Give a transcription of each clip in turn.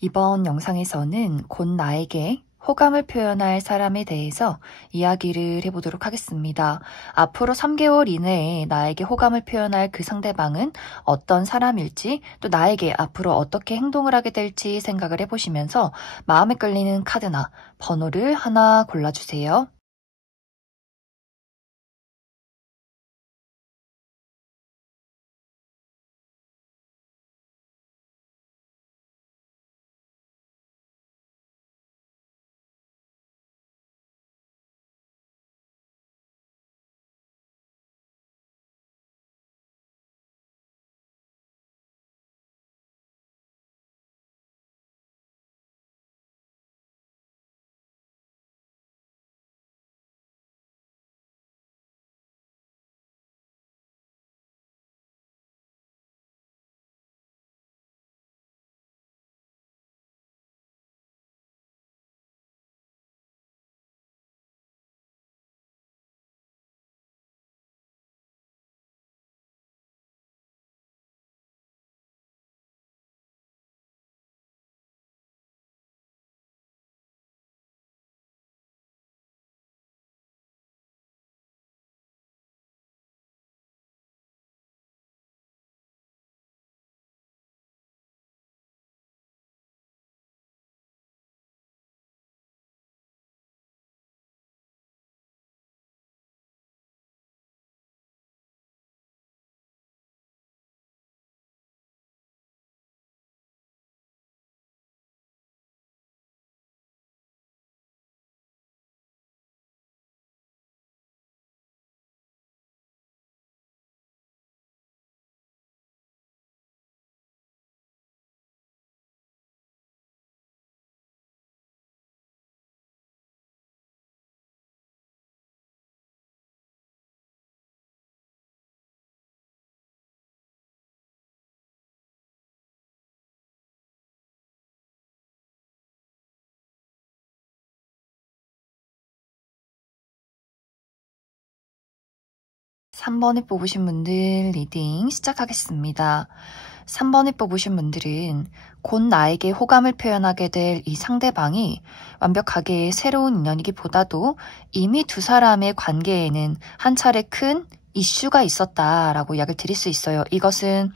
이번 영상에서는 곧 나에게 호감을 표현할 사람에 대해서 이야기를 해보도록 하겠습니다. 앞으로 3개월 이내에 나에게 호감을 표현할 그 상대방은 어떤 사람일지, 또 나에게 앞으로 어떻게 행동을 하게 될지 생각을 해보시면서 마음에 끌리는 카드나 번호를 하나 골라주세요. 삼 번에 뽑으신 분들 리딩 시작하겠습니다. 3번에 뽑으신 분들은 곧 나에게 호감을 표현하게 될 이 상대방이 완벽하게 새로운 인연이기보다도 이미 두 사람의 관계에는 한 차례 큰 이슈가 있었다라고 이야기를 드릴 수 있어요. 이것은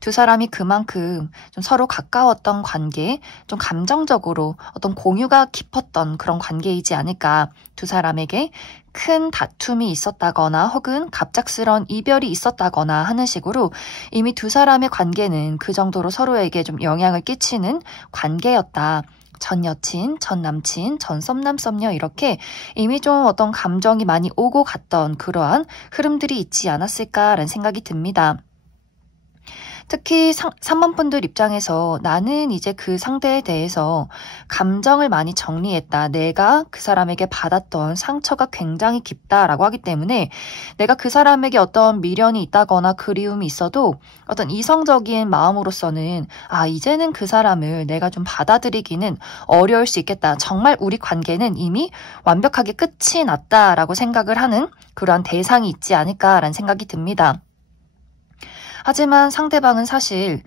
두 사람이 그만큼 좀 서로 가까웠던 관계, 좀 감정적으로 어떤 공유가 깊었던 그런 관계이지 않을까. 두 사람에게 큰 다툼이 있었다거나 혹은 갑작스러운 이별이 있었다거나 하는 식으로 이미 두 사람의 관계는 그 정도로 서로에게 좀 영향을 끼치는 관계였다. 전 여친, 전 남친, 전 썸남 썸녀 이렇게 이미 좀 어떤 감정이 많이 오고 갔던 그러한 흐름들이 있지 않았을까라는 생각이 듭니다. 특히 3번 분들 입장에서 나는 이제 그 상대에 대해서 감정을 많이 정리했다. 내가 그 사람에게 받았던 상처가 굉장히 깊다라고 하기 때문에 내가 그 사람에게 어떤 미련이 있다거나 그리움이 있어도 어떤 이성적인 마음으로서는 이제는 그 사람을 내가 좀 받아들이기는 어려울 수 있겠다. 정말 우리 관계는 이미 완벽하게 끝이 났다라고 생각을 하는 그러한 대상이 있지 않을까라는 생각이 듭니다. 하지만 상대방은 사실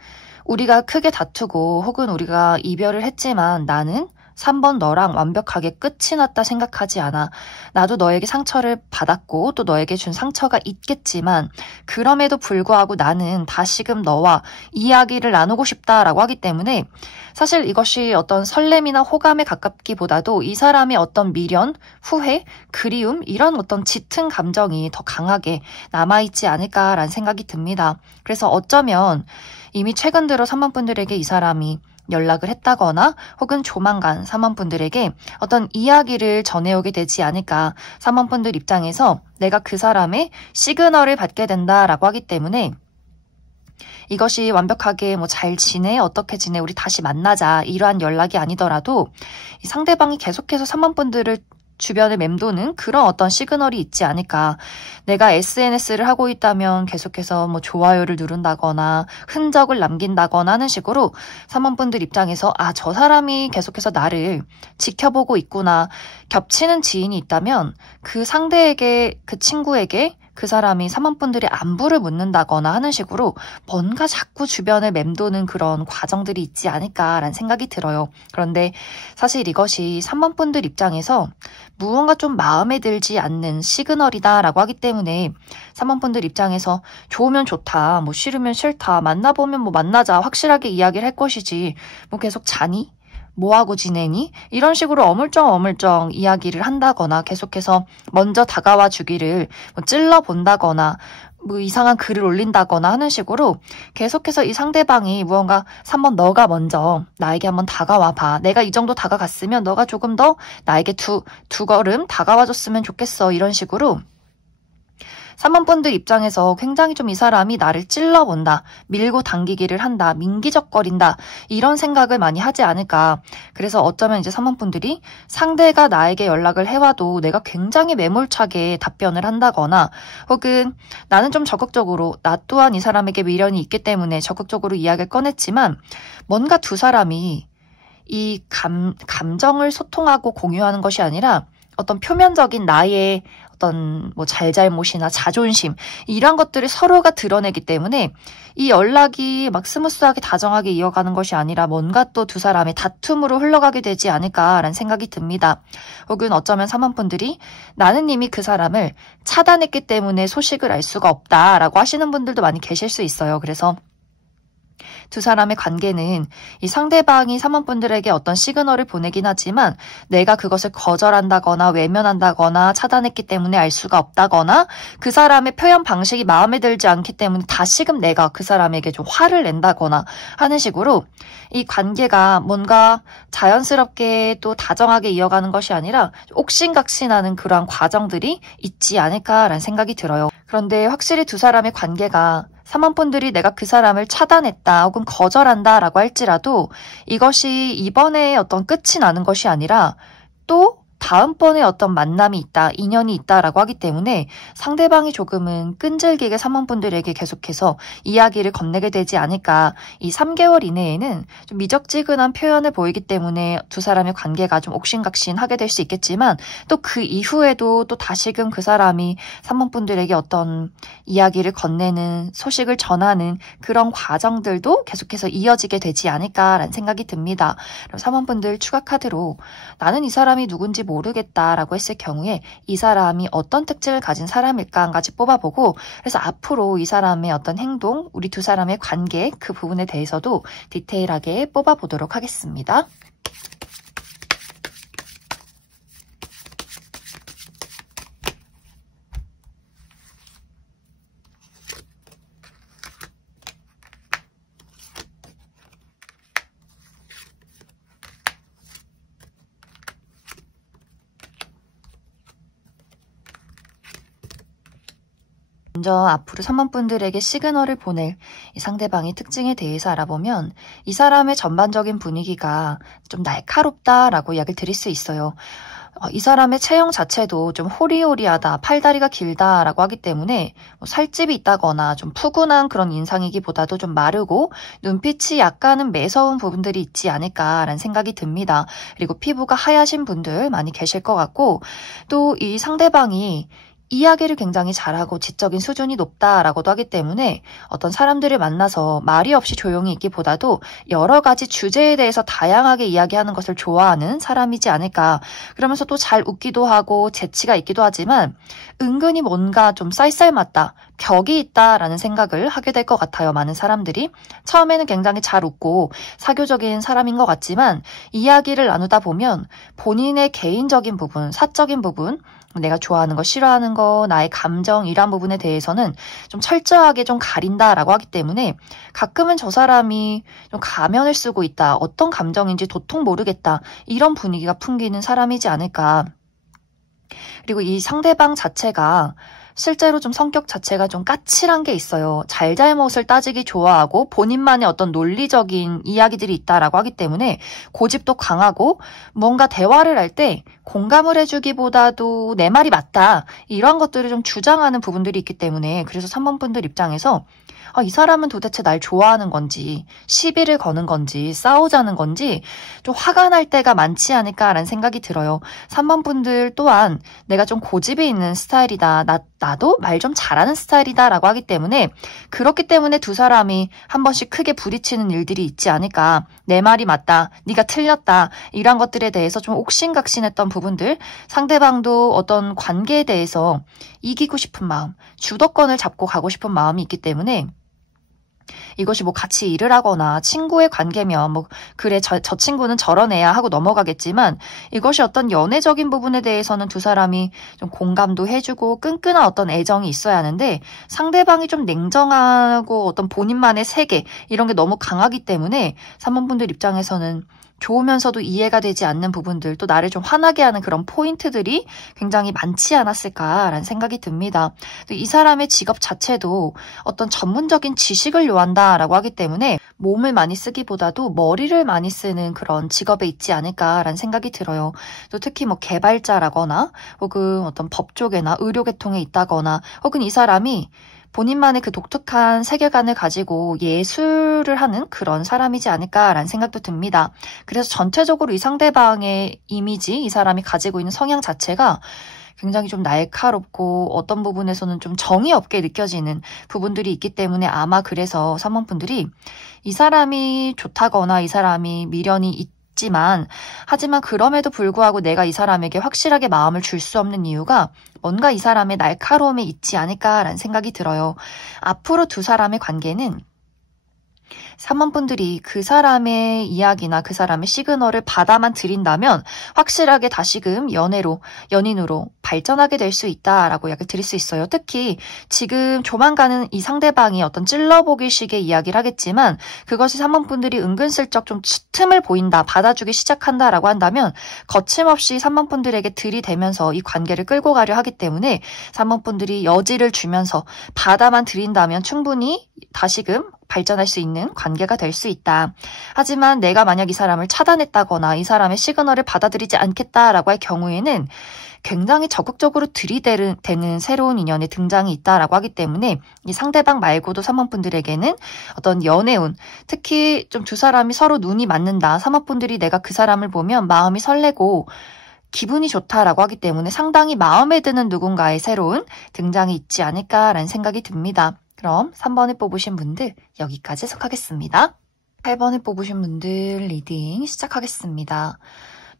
우리가 크게 다투고 혹은 우리가 이별을 했지만 나는 3번 너랑 완벽하게 끝이 났다 생각하지 않아. 나도 너에게 상처를 받았고 또 너에게 준 상처가 있겠지만 그럼에도 불구하고 나는 다시금 너와 이야기를 나누고 싶다라고 하기 때문에 사실 이것이 어떤 설렘이나 호감에 가깝기보다도 이 사람의 어떤 미련, 후회, 그리움 이런 어떤 짙은 감정이 더 강하게 남아있지 않을까라는 생각이 듭니다. 그래서 어쩌면 이미 최근 들어 3번 분들에게 이 사람이 연락을 했다거나 혹은 조만간 3번 분들에게 어떤 이야기를 전해오게 되지 않을까. 3번 분들 입장에서 내가 그 사람의 시그널을 받게 된다라고 하기 때문에 이것이 완벽하게 잘 지내? 어떻게 지내? 우리 다시 만나자. 이러한 연락이 아니더라도 이 상대방이 계속해서 3번 분들을 주변에 맴도는 그런 어떤 시그널이 있지 않을까. 내가 SNS를 하고 있다면 계속해서 좋아요를 누른다거나 흔적을 남긴다거나 하는 식으로 3번 분들 입장에서 저 사람이 계속해서 나를 지켜보고 있구나. 겹치는 지인이 있다면 그 상대에게, 그 친구에게 그 사람이 3번 분들이 안부를 묻는다거나 하는 식으로 뭔가 자꾸 주변을 맴도는 그런 과정들이 있지 않을까라는 생각이 들어요. 그런데 사실 이것이 3번 분들 입장에서 무언가 좀 마음에 들지 않는 시그널이다라고 하기 때문에 3번 분들 입장에서 좋으면 좋다, 뭐 싫으면 싫다, 만나보면 뭐 만나자 확실하게 이야기를 할 것이지 뭐 계속 자니? 뭐하고 지내니? 이런 식으로 어물쩡 이야기를 한다거나 계속해서 먼저 다가와 주기를 뭐 찔러본다거나 뭐 이상한 글을 올린다거나 하는 식으로 계속해서 이 상대방이 무언가 3번 너가 먼저 나에게 한번 다가와 봐. 내가 이 정도 다가갔으면 너가 조금 더 나에게 두 걸음 다가와줬으면 좋겠어. 이런 식으로 3번 분들 입장에서 굉장히 좀 이 사람이 나를 찔러본다, 밀고 당기기를 한다, 민기적거린다 이런 생각을 많이 하지 않을까. 그래서 어쩌면 이제 3번 분들이 상대가 나에게 연락을 해와도 내가 굉장히 매몰차게 답변을 한다거나 혹은 나는 좀 적극적으로 나 또한 이 사람에게 미련이 있기 때문에 적극적으로 이야기를 꺼냈지만 뭔가 두 사람이 이 감정을 소통하고 공유하는 것이 아니라 어떤 표면적인 나의 어떤 뭐 잘잘못이나 자존심 이런 것들을 서로가 드러내기 때문에 이 연락이 막 스무스하게 다정하게 이어가는 것이 아니라 뭔가 또 두 사람의 다툼으로 흘러가게 되지 않을까라는 생각이 듭니다. 혹은 어쩌면 3번 분들이 나는 이미 그 사람을 차단했기 때문에 소식을 알 수가 없다라고 하시는 분들도 많이 계실 수 있어요. 그래서 두 사람의 관계는 이 상대방이 3번 분들에게 어떤 시그널을 보내긴 하지만 내가 그것을 거절한다거나 외면한다거나 차단했기 때문에 알 수가 없다거나 그 사람의 표현 방식이 마음에 들지 않기 때문에 다시금 내가 그 사람에게 좀 화를 낸다거나 하는 식으로 이 관계가 뭔가 자연스럽게 또 다정하게 이어가는 것이 아니라 옥신각신하는 그러한 과정들이 있지 않을까라는 생각이 들어요. 그런데 확실히 두 사람의 관계가 3번 분들이 내가 그 사람을 차단했다 혹은 거절한다 라고 할지라도 이것이 이번에 어떤 끝이 나는 것이 아니라 또 다음번에 어떤 만남이 있다, 인연이 있다라고 하기 때문에 상대방이 조금은 끈질기게 3번 분들에게 계속해서 이야기를 건네게 되지 않을까. 이 3개월 이내에는 좀 미적지근한 표현을 보이기 때문에 두 사람의 관계가 좀 옥신각신하게 될 수 있겠지만 또 그 이후에도 또 다시금 그 사람이 3번 분들에게 어떤 이야기를 건네는 소식을 전하는 그런 과정들도 계속해서 이어지게 되지 않을까라는 생각이 듭니다. 그럼 3번 분들 추가 카드로 나는 이 사람이 누군지 모르겠다라고 했을 경우에 이 사람이 어떤 특징을 가진 사람일까 한 가지 뽑아보고 그래서 앞으로 이 사람의 어떤 행동, 우리 두 사람의 관계 그 부분에 대해서도 디테일하게 뽑아보도록 하겠습니다. 먼저 앞으로 3번 분들에게 시그널을 보낼 이 상대방의 특징에 대해서 알아보면 이 사람의 전반적인 분위기가 좀 날카롭다라고 이야기를 드릴 수 있어요. 이 사람의 체형 자체도 좀 호리호리하다, 팔다리가 길다라고 하기 때문에 살집이 있다거나 좀 푸근한 그런 인상이기보다도 좀 마르고 눈빛이 약간은 매서운 부분들이 있지 않을까라는 생각이 듭니다. 그리고 피부가 하얗신 분들 많이 계실 것 같고 또 이 상대방이 이야기를 굉장히 잘하고 지적인 수준이 높다라고도 하기 때문에 어떤 사람들을 만나서 말이 없이 조용히 있기보다도 여러 가지 주제에 대해서 다양하게 이야기하는 것을 좋아하는 사람이지 않을까. 그러면서 또 잘 웃기도 하고 재치가 있기도 하지만 은근히 뭔가 좀 쌀쌀맞다, 벽이 있다라는 생각을 하게 될 것 같아요. 많은 사람들이. 처음에는 굉장히 잘 웃고 사교적인 사람인 것 같지만 이야기를 나누다 보면 본인의 개인적인 부분, 사적인 부분, 내가 좋아하는 거, 싫어하는 거, 나의 감정 이런 부분에 대해서는 좀 철저하게 좀 가린다라고 하기 때문에 가끔은 저 사람이 좀 가면을 쓰고 있다. 어떤 감정인지 도통 모르겠다. 이런 분위기가 풍기는 사람이지 않을까. 그리고 이 상대방 자체가 실제로 좀 성격 자체가 좀 까칠한 게 있어요. 잘잘못을 따지기 좋아하고 본인만의 어떤 논리적인 이야기들이 있다라고 하기 때문에 고집도 강하고 뭔가 대화를 할 때 공감을 해주기보다도 내 말이 맞다. 이런 것들을 좀 주장하는 부분들이 있기 때문에 그래서 3번 분들 입장에서 이 사람은 도대체 날 좋아하는 건지 시비를 거는 건지 싸우자는 건지 좀 화가 날 때가 많지 않을까라는 생각이 들어요. 3번 분들 또한 내가 좀 고집이 있는 스타일이다. 나도 말 좀 잘하는 스타일이다라고 하기 때문에 그렇기 때문에 두 사람이 한 번씩 크게 부딪히는 일들이 있지 않을까. 내 말이 맞다. 네가 틀렸다. 이런 것들에 대해서 좀 옥신각신했던 부분들, 상대방도 어떤 관계에 대해서 이기고 싶은 마음, 주도권을 잡고 가고 싶은 마음이 있기 때문에 이것이 뭐 같이 일을 하거나 친구의 관계면 뭐 그래 저 친구는 저런 애야 하고 넘어가겠지만 이것이 어떤 연애적인 부분에 대해서는 두 사람이 좀 공감도 해주고 끈끈한 어떤 애정이 있어야 하는데 상대방이 좀 냉정하고 어떤 본인만의 세계 이런 게 너무 강하기 때문에 3번분들 입장에서는 좋으면서도 이해가 되지 않는 부분들, 또 나를 좀 화나게 하는 그런 포인트들이 굉장히 많지 않았을까라는 생각이 듭니다. 또 이 사람의 직업 자체도 어떤 전문적인 지식을 요한다라고 하기 때문에 몸을 많이 쓰기보다도 머리를 많이 쓰는 그런 직업에 있지 않을까라는 생각이 들어요. 또 특히 뭐 개발자라거나 혹은 어떤 법 쪽이나 의료 계통에 있다거나 혹은 이 사람이 본인만의 그 독특한 세계관을 가지고 예술을 하는 그런 사람이지 않을까라는 생각도 듭니다. 그래서 전체적으로 이 상대방의 이미지, 이 사람이 가지고 있는 성향 자체가 굉장히 좀 날카롭고 어떤 부분에서는 좀 정이 없게 느껴지는 부분들이 있기 때문에 아마 그래서 3번분들이 이 사람이 좋다거나 이 사람이 미련이 하지만 그럼에도 불구하고 내가 이 사람에게 확실하게 마음을 줄 수 없는 이유가 뭔가 이 사람의 날카로움에 있지 않을까라는 생각이 들어요. 앞으로 두 사람의 관계는 3번분들이 그 사람의 이야기나 그 사람의 시그널을 받아만 들인다면 확실하게 다시금 연인으로 발전하게 될 수 있다라고 이야기를 드릴 수 있어요. 특히 지금 조만간은 이 상대방이 어떤 찔러보기식의 이야기를 하겠지만 그것이 3번분들이 은근슬쩍 좀 틈을 보인다, 받아주기 시작한다라고 한다면 거침없이 3번분들에게 들이대면서 이 관계를 끌고 가려 하기 때문에 3번분들이 여지를 주면서 받아만 들인다면 충분히 다시금 발전할 수 있는 관계가 될 수 있다. 하지만 내가 만약 이 사람을 차단했다거나 이 사람의 시그널을 받아들이지 않겠다라고 할 경우에는 굉장히 적극적으로 들이대는 새로운 인연의 등장이 있다라고 하기 때문에 이 상대방 말고도 3번분들에게는 어떤 연애운, 특히 좀 두 사람이 서로 눈이 맞는다. 3번분들이 내가 그 사람을 보면 마음이 설레고 기분이 좋다라고 하기 때문에 상당히 마음에 드는 누군가의 새로운 등장이 있지 않을까라는 생각이 듭니다. 그럼 3번을 뽑으신 분들 여기까지 해석하겠습니다. 8번을 뽑으신 분들 리딩 시작하겠습니다.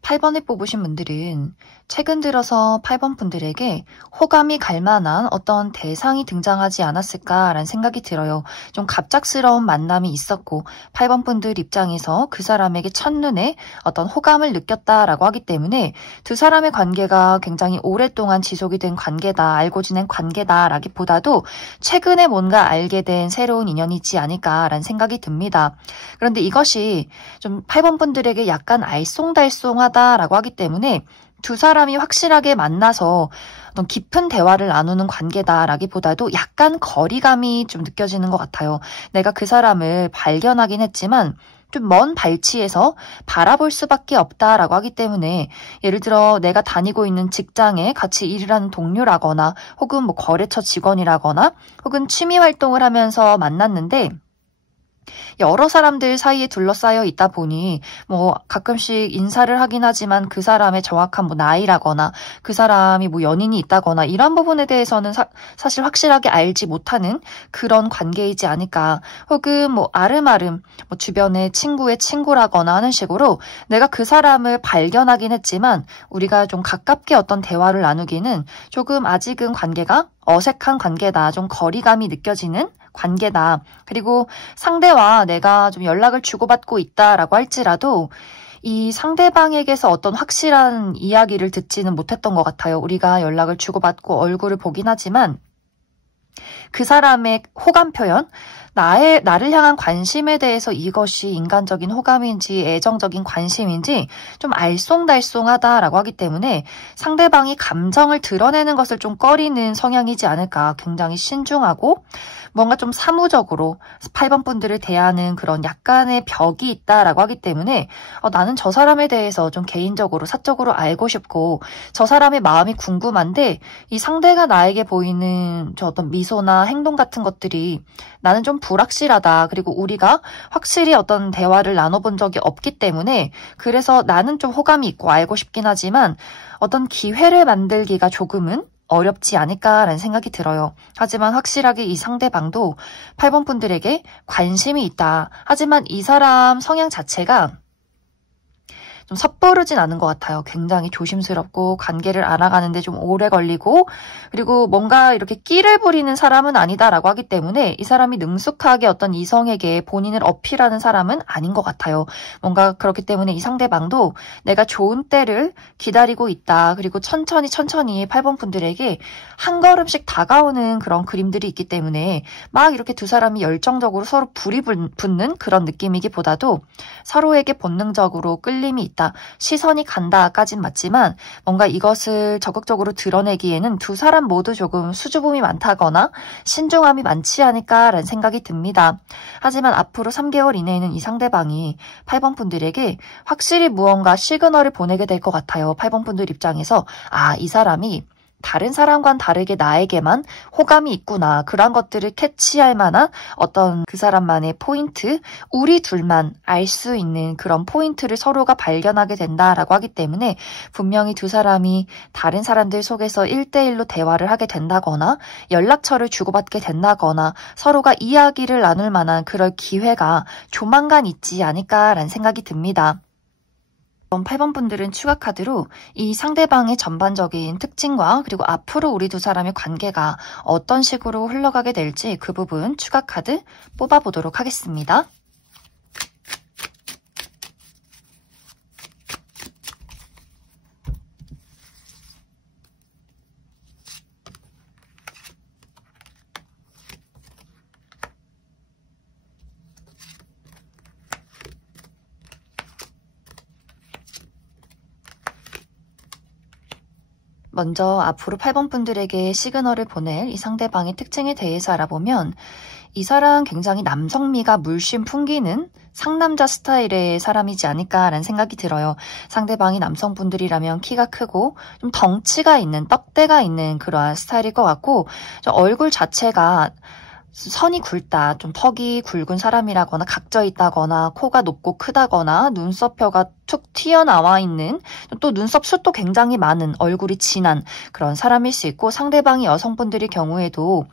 8번을 뽑으신 분들은 최근 들어서 8번 분들에게 호감이 갈 만한 어떤 대상이 등장하지 않았을까라는 생각이 들어요. 좀 갑작스러운 만남이 있었고 8번 분들 입장에서 그 사람에게 첫눈에 어떤 호감을 느꼈다라고 하기 때문에 두 사람의 관계가 굉장히 오랫동안 지속이 된 관계다, 알고 지낸 관계다라기보다도 최근에 뭔가 알게 된 새로운 인연이 있지 않을까라는 생각이 듭니다. 그런데 이것이 좀 8번 분들에게 약간 알쏭달쏭하다라고 하기 때문에 두 사람이 확실하게 만나서 어떤 깊은 대화를 나누는 관계다라기보다도 약간 거리감이 좀 느껴지는 것 같아요. 내가 그 사람을 발견하긴 했지만 좀 먼 발치에서 바라볼 수밖에 없다라고 하기 때문에 예를 들어 내가 다니고 있는 직장에 같이 일을 하는 동료라거나 혹은 뭐 거래처 직원이라거나 혹은 취미 활동을 하면서 만났는데 여러 사람들 사이에 둘러싸여 있다 보니 뭐 가끔씩 인사를 하긴 하지만 그 사람의 정확한 뭐 나이라거나 그 사람이 뭐 연인이 있다거나 이런 부분에 대해서는 사실 확실하게 알지 못하는 그런 관계이지 않을까. 혹은 뭐 아름아름 뭐 주변에 친구의 친구라거나 하는 식으로 내가 그 사람을 발견하긴 했지만 우리가 좀 가깝게 어떤 대화를 나누기는 조금 아직은 관계가 어색한 관계다. 좀 거리감이 느껴지는 관계다. 그리고 상대와 내가 좀 연락을 주고받고 있다라고 할지라도 이 상대방에게서 어떤 확실한 이야기를 듣지는 못했던 것 같아요. 우리가 연락을 주고받고 얼굴을 보긴 하지만 그 사람의 호감 표현, 나를 향한 관심에 대해서 이것이 인간적인 호감인지 애정적인 관심인지 좀 알쏭달쏭하다라고 하기 때문에 상대방이 감정을 드러내는 것을 좀 꺼리는 성향이지 않을까. 굉장히 신중하고 뭔가 좀 사무적으로 8번 분들을 대하는 그런 약간의 벽이 있다라고 하기 때문에 나는 저 사람에 대해서 좀 개인적으로 사적으로 알고 싶고 저 사람의 마음이 궁금한데 이 상대가 나에게 보이는 저 어떤 미소나 행동 같은 것들이 나는 좀 불확실하다. 그리고 우리가 확실히 어떤 대화를 나눠본 적이 없기 때문에 그래서 나는 좀 호감이 있고 알고 싶긴 하지만 어떤 기회를 만들기가 조금은 어렵지 않을까라는 생각이 들어요. 하지만 확실하게 이 상대방도 8번 분들에게 관심이 있다. 하지만 이 사람 성향 자체가 좀 섣부르진 않은 것 같아요. 굉장히 조심스럽고 관계를 알아가는데 좀 오래 걸리고 그리고 뭔가 이렇게 끼를 부리는 사람은 아니다라고 하기 때문에 이 사람이 능숙하게 어떤 이성에게 본인을 어필하는 사람은 아닌 것 같아요. 뭔가 그렇기 때문에 이 상대방도 내가 좋은 때를 기다리고 있다. 그리고 천천히 8번 분들에게 한 걸음씩 다가오는 그런 그림들이 있기 때문에 막 이렇게 두 사람이 열정적으로 서로 불이 붙는 그런 느낌이기보다도 서로에게 본능적으로 끌림이 있다. 시선이 간다까진 맞지만 뭔가 이것을 적극적으로 드러내기에는 두 사람 모두 조금 수줍음이 많다거나 신중함이 많지 않을까라는 생각이 듭니다. 하지만 앞으로 3개월 이내에는 이 상대방이 8번 분들에게 확실히 무언가 시그널을 보내게 될 것 같아요. 8번 분들 입장에서 이 사람이 다른 사람과는 다르게 나에게만 호감이 있구나. 그런 것들을 캐치할 만한 어떤 그 사람만의 포인트, 우리 둘만 알 수 있는 그런 포인트를 서로가 발견하게 된다라고 하기 때문에 분명히 두 사람이 다른 사람들 속에서 1대1로 대화를 하게 된다거나 연락처를 주고받게 된다거나 서로가 이야기를 나눌 만한 그럴 기회가 조만간 있지 않을까라는 생각이 듭니다. 8번 분들은 추가 카드로 이 상대방의 전반적인 특징과 그리고 앞으로 우리 두 사람의 관계가 어떤 식으로 흘러가게 될지 그 부분 추가 카드 뽑아보도록 하겠습니다. 먼저 앞으로 8번 분들에게 시그널을 보낼 이 상대방의 특징에 대해서 알아보면 이 사람 굉장히 남성미가 물씬 풍기는 상남자 스타일의 사람이지 않을까라는 생각이 들어요. 상대방이 남성분들이라면 키가 크고 좀 덩치가 있는 떡대가 있는 그러한 스타일일 것 같고 얼굴 자체가 선이 굵다, 좀 턱이 굵은 사람이라거나 각져 있다거나 코가 높고 크다거나 눈썹뼈가 툭 튀어나와 있는 또 눈썹 숱도 굉장히 많은 얼굴이 진한 그런 사람일 수 있고 상대방이 여성분들의 경우에도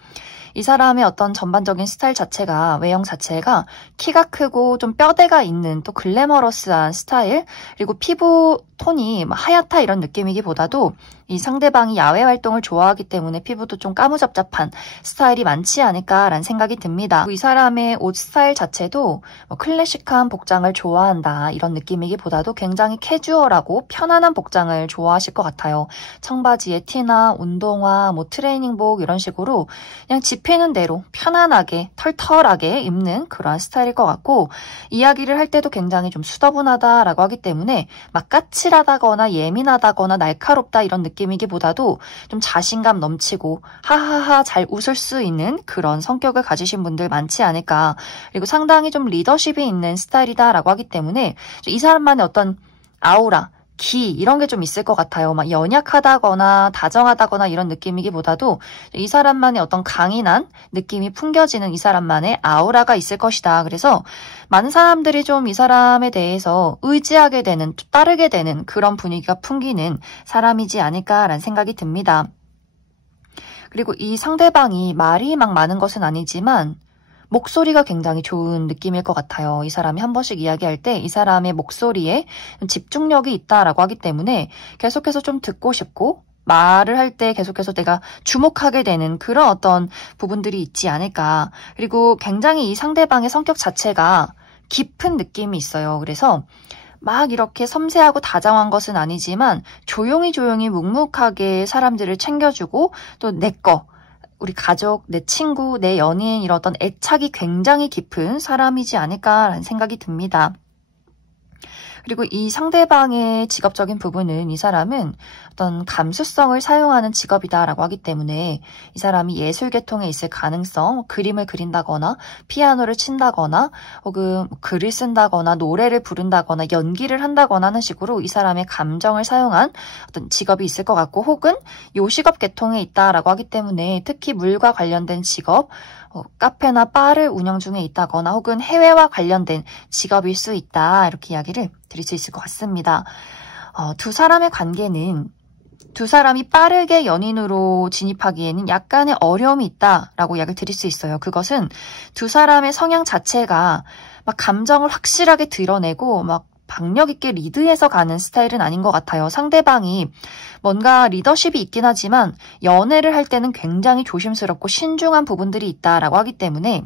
이 사람의 어떤 전반적인 스타일 자체가 외형 자체가 키가 크고 좀 뼈대가 있는 또 글래머러스한 스타일 그리고 피부 톤이 하얗다 이런 느낌이기보다도 이 상대방이 야외 활동을 좋아하기 때문에 피부도 좀 까무잡잡한 스타일이 많지 않을까라는 생각이 듭니다. 이 사람의 옷 스타일 자체도 클래식한 복장을 좋아한다 이런 느낌이기보다도 굉장히 캐주얼하고 편안한 복장을 좋아하실 것 같아요. 청바지에 티나 운동화, 트레이닝복 이런 식으로 그냥 집히는 대로 편안하게 털털하게 입는 그러한 스타일일 것 같고 이야기를 할 때도 굉장히 좀 수더분하다라고 하기 때문에 막 까칠하다거나 예민하다거나 날카롭다 이런 느낌이기보다도 좀 자신감 넘치고 하하하 잘 웃을 수 있는 그런 성격을 가지신 분들 많지 않을까. 그리고 상당히 좀 리더십이 있는 스타일이다라고 하기 때문에 이 사람만의 어떤 아우라 기 이런 게 좀 있을 것 같아요. 막 연약하다거나 다정하다거나 이런 느낌이기보다도 이 사람만의 어떤 강인한 느낌이 풍겨지는 이 사람만의 아우라가 있을 것이다. 그래서 많은 사람들이 좀 이 사람에 대해서 의지하게 되는, 따르게 되는 그런 분위기가 풍기는 사람이지 않을까라는 생각이 듭니다. 그리고 이 상대방이 말이 막 많은 것은 아니지만 목소리가 굉장히 좋은 느낌일 것 같아요. 이 사람이 한 번씩 이야기할 때 이 사람의 목소리에 집중력이 있다라고 하기 때문에 계속해서 좀 듣고 싶고 말을 할 때 계속해서 내가 주목하게 되는 그런 어떤 부분들이 있지 않을까. 그리고 굉장히 이 상대방의 성격 자체가 깊은 느낌이 있어요. 그래서 막 이렇게 섬세하고 다정한 것은 아니지만 조용히 묵묵하게 사람들을 챙겨주고 또 내 거 우리 가족, 내 친구, 내 연인 이런 어떤 애착이 굉장히 깊은 사람이지 않을까라는 생각이 듭니다. 그리고 이 상대방의 직업적인 부분은 이 사람은 어떤 감수성을 사용하는 직업이다라고 하기 때문에 이 사람이 예술 계통에 있을 가능성, 그림을 그린다거나 피아노를 친다거나 혹은 글을 쓴다거나 노래를 부른다거나 연기를 한다거나 하는 식으로 이 사람의 감정을 사용한 어떤 직업이 있을 것 같고 혹은 요식업 계통에 있다라고 하기 때문에 특히 물과 관련된 직업, 카페나 바를 운영 중에 있다거나 혹은 해외와 관련된 직업일 수 있다 이렇게 이야기를 드릴 수 있을 것 같습니다. 두 사람의 관계는 두 사람이 빠르게 연인으로 진입하기에는 약간의 어려움이 있다라고 이야기를 드릴 수 있어요. 그것은 두 사람의 성향 자체가 막 감정을 확실하게 드러내고 막 박력 있게 리드해서 가는 스타일은 아닌 것 같아요. 상대방이 뭔가 리더십이 있긴 하지만 연애를 할 때는 굉장히 조심스럽고 신중한 부분들이 있다라고 하기 때문에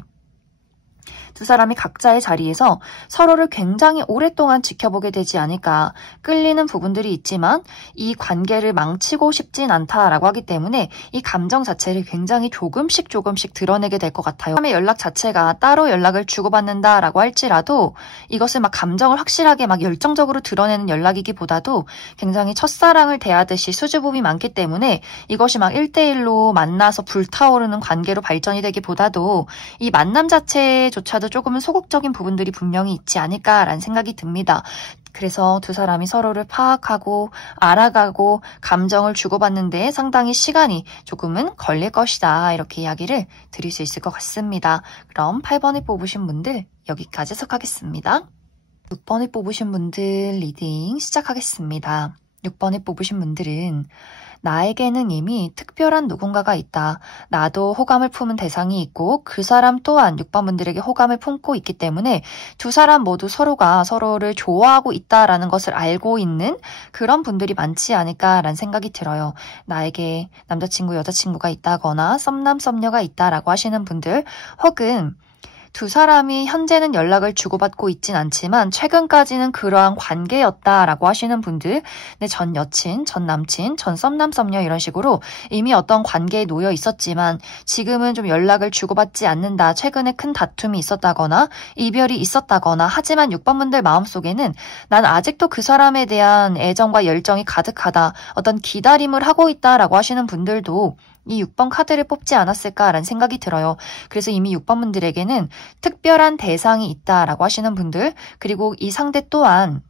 두 사람이 각자의 자리에서 서로를 굉장히 오랫동안 지켜보게 되지 않을까. 끌리는 부분들이 있지만 이 관계를 망치고 싶진 않다라고 하기 때문에 이 감정 자체를 굉장히 조금씩 드러내게 될 것 같아요. 사람의 연락 자체가 따로 연락을 주고받는다라고 할지라도 이것을 막 감정을 확실하게 막 열정적으로 드러내는 연락이기보다도 굉장히 첫사랑을 대하듯이 수줍음이 많기 때문에 이것이 막 1대1로 만나서 불타오르는 관계로 발전이 되기보다도 이 만남 자체조차도 조금은 소극적인 부분들이 분명히 있지 않을까라는 생각이 듭니다. 그래서 두 사람이 서로를 파악하고 알아가고 감정을 주고받는 데 상당히 시간이 조금은 걸릴 것이다. 이렇게 이야기를 드릴 수 있을 것 같습니다. 그럼 8번을 뽑으신 분들 여기까지 해석하겠습니다. 6번을 뽑으신 분들 리딩 시작하겠습니다. 6번을 뽑으신 분들은 나에게는 이미 특별한 누군가가 있다. 나도 호감을 품은 대상이 있고 그 사람 또한 6번 분들에게 호감을 품고 있기 때문에 두 사람 모두 서로가 서로를 좋아하고 있다라는 것을 알고 있는 그런 분들이 많지 않을까라는 생각이 들어요. 나에게 남자친구, 여자친구가 있다거나 썸남, 썸녀가 있다라고 하시는 분들 혹은 두 사람이 현재는 연락을 주고받고 있진 않지만 최근까지는 그러한 관계였다라고 하시는 분들, 내 전 여친, 전 남친, 전 썸남, 썸녀 이런 식으로 이미 어떤 관계에 놓여 있었지만 지금은 좀 연락을 주고받지 않는다. 최근에 큰 다툼이 있었다거나 이별이 있었다거나 하지만 6번 분들 마음속에는 난 아직도 그 사람에 대한 애정과 열정이 가득하다. 어떤 기다림을 하고 있다라고 하시는 분들도 이 6번 카드를 뽑지 않았을까라는 생각이 들어요. 그래서 이미 6번 분들에게는 특별한 대상이 있다라고 하시는 분들, 그리고 이 상대 또한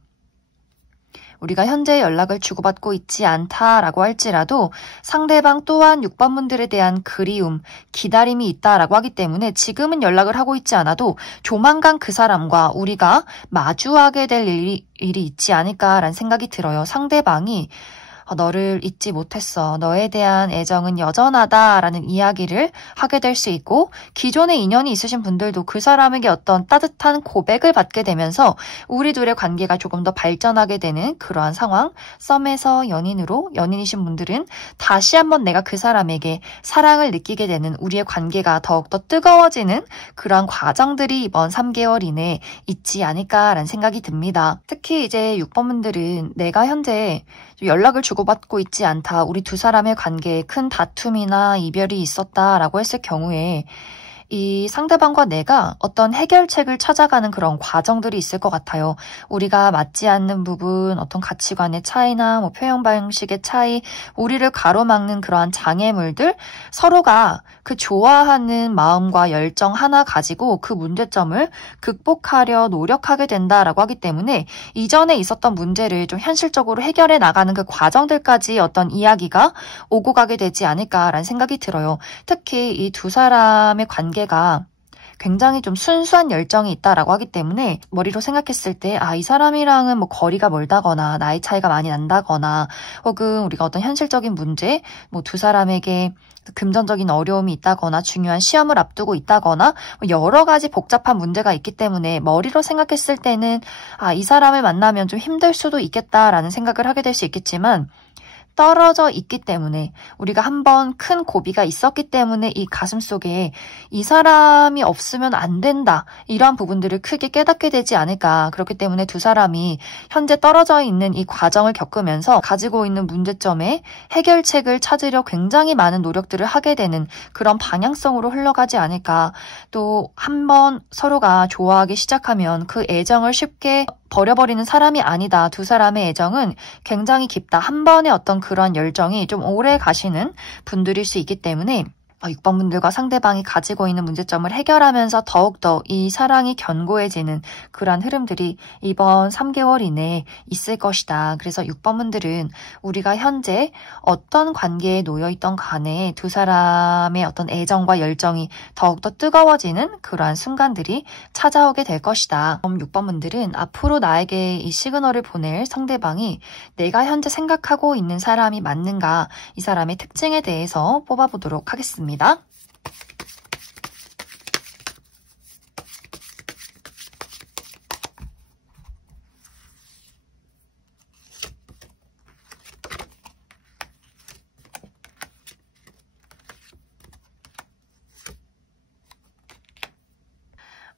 우리가 현재 연락을 주고받고 있지 않다라고 할지라도 상대방 또한 6번 분들에 대한 그리움, 기다림이 있다라고 하기 때문에 지금은 연락을 하고 있지 않아도 조만간 그 사람과 우리가 마주하게 될 일이 있지 않을까라는 생각이 들어요. 상대방이 너를 잊지 못했어. 너에 대한 애정은 여전하다라는 이야기를 하게 될 수 있고 기존에 인연이 있으신 분들도 그 사람에게 어떤 따뜻한 고백을 받게 되면서 우리 둘의 관계가 조금 더 발전하게 되는 그러한 상황. 썸에서 연인으로 연인이신 분들은 다시 한번 내가 그 사람에게 사랑을 느끼게 되는 우리의 관계가 더욱더 뜨거워지는 그러한 과정들이 이번 3개월 이내에 있지 않을까라는 생각이 듭니다. 특히 이제 6번 분들은 내가 현재 연락을 주고받고 있지 않다. 우리 두 사람의 관계에 큰 다툼이나 이별이 있었다라고 했을 경우에 이 상대방과 내가 어떤 해결책을 찾아가는 그런 과정들이 있을 것 같아요. 우리가 맞지 않는 부분, 어떤 가치관의 차이나 뭐 표현 방식의 차이, 우리를 가로막는 그러한 장애물들, 서로가 그 좋아하는 마음과 열정 하나 가지고 그 문제점을 극복하려 노력하게 된다라고 하기 때문에 이전에 있었던 문제를 좀 현실적으로 해결해 나가는 그 과정들까지 어떤 이야기가 오고 가게 되지 않을까라는 생각이 들어요. 특히 이 두 사람의 관계가 굉장히 좀 순수한 열정이 있다라고 하기 때문에 머리로 생각했을 때 이 사람이랑은 뭐 거리가 멀다거나 나이 차이가 많이 난다거나 혹은 우리가 어떤 현실적인 문제, 뭐 두 사람에게 금전적인 어려움이 있다거나 중요한 시험을 앞두고 있다거나 여러 가지 복잡한 문제가 있기 때문에 머리로 생각했을 때는 이 사람을 만나면 좀 힘들 수도 있겠다라는 생각을 하게 될 수 있겠지만 떨어져 있기 때문에 우리가 한번 큰 고비가 있었기 때문에 이 가슴속에 이 사람이 없으면 안 된다. 이러한 부분들을 크게 깨닫게 되지 않을까. 그렇기 때문에 두 사람이 현재 떨어져 있는 이 과정을 겪으면서 가지고 있는 문제점에 해결책을 찾으려 굉장히 많은 노력들을 하게 되는 그런 방향성으로 흘러가지 않을까. 또 한번 서로가 좋아하기 시작하면 그 애정을 쉽게 버려버리는 사람이 아니다. 두 사람의 애정은 굉장히 깊다. 한 번의 어떤 그런 열정이 좀 오래 가시는 분들일 수 있기 때문에 6번 분들과 상대방이 가지고 있는 문제점을 해결하면서 더욱더 이 사랑이 견고해지는 그러한 흐름들이 이번 3개월 이내에 있을 것이다. 그래서 6번 분들은 우리가 현재 어떤 관계에 놓여있던 간에 두 사람의 어떤 애정과 열정이 더욱더 뜨거워지는 그러한 순간들이 찾아오게 될 것이다. 6번 분들은 앞으로 나에게 이 시그널을 보낼 상대방이 내가 현재 생각하고 있는 사람이 맞는가, 이 사람의 특징에 대해서 뽑아보도록 하겠습니다.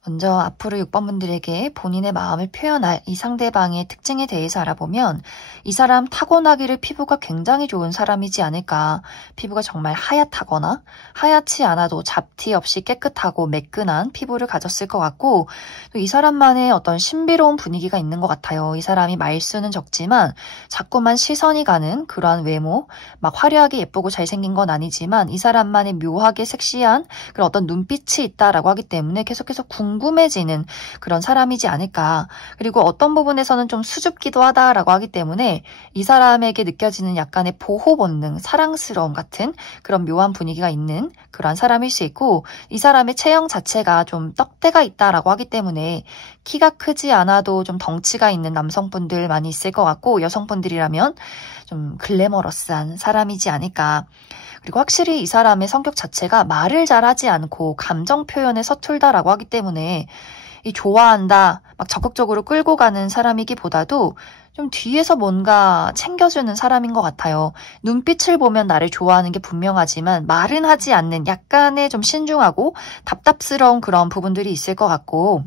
먼저 앞으로 6번 분들에게 본인의 마음을 표현할 이 상대방의 특징에 대해서 알아보면 이 사람 타고나기를 피부가 굉장히 좋은 사람이지 않을까. 피부가 정말 하얗다거나 하얗지 않아도 잡티 없이 깨끗하고 매끈한 피부를 가졌을 것 같고, 또 이 사람만의 어떤 신비로운 분위기가 있는 것 같아요. 이 사람이 말수는 적지만 자꾸만 시선이 가는 그러한 외모, 막 화려하게 예쁘고 잘생긴 건 아니지만 이 사람만의 묘하게 섹시한 그런 어떤 눈빛이 있다라고 하기 때문에 계속해서 궁금해지는 그런 사람이지 않을까. 그리고 어떤 부분에서는 좀 수줍기도 하다라고 하기 때문에 이 사람에게 느껴지는 약간의 보호 본능, 사랑스러움 같은 그런 묘한 분위기가 있는 그런 사람일 수 있고, 이 사람의 체형 자체가 좀 떡대가 있다라고 하기 때문에 키가 크지 않아도 좀 덩치가 있는 남성분들 많이 있을 것 같고, 여성분들이라면 좀 글래머러스한 사람이지 않을까. 그리고 확실히 이 사람의 성격 자체가 말을 잘하지 않고 감정 표현에 서툴다라고 하기 때문에 이 좋아한다, 막 적극적으로 끌고 가는 사람이기보다도 좀 뒤에서 뭔가 챙겨주는 사람인 것 같아요. 눈빛을 보면 나를 좋아하는 게 분명하지만 말은 하지 않는 약간의 좀 신중하고 답답스러운 그런 부분들이 있을 것 같고,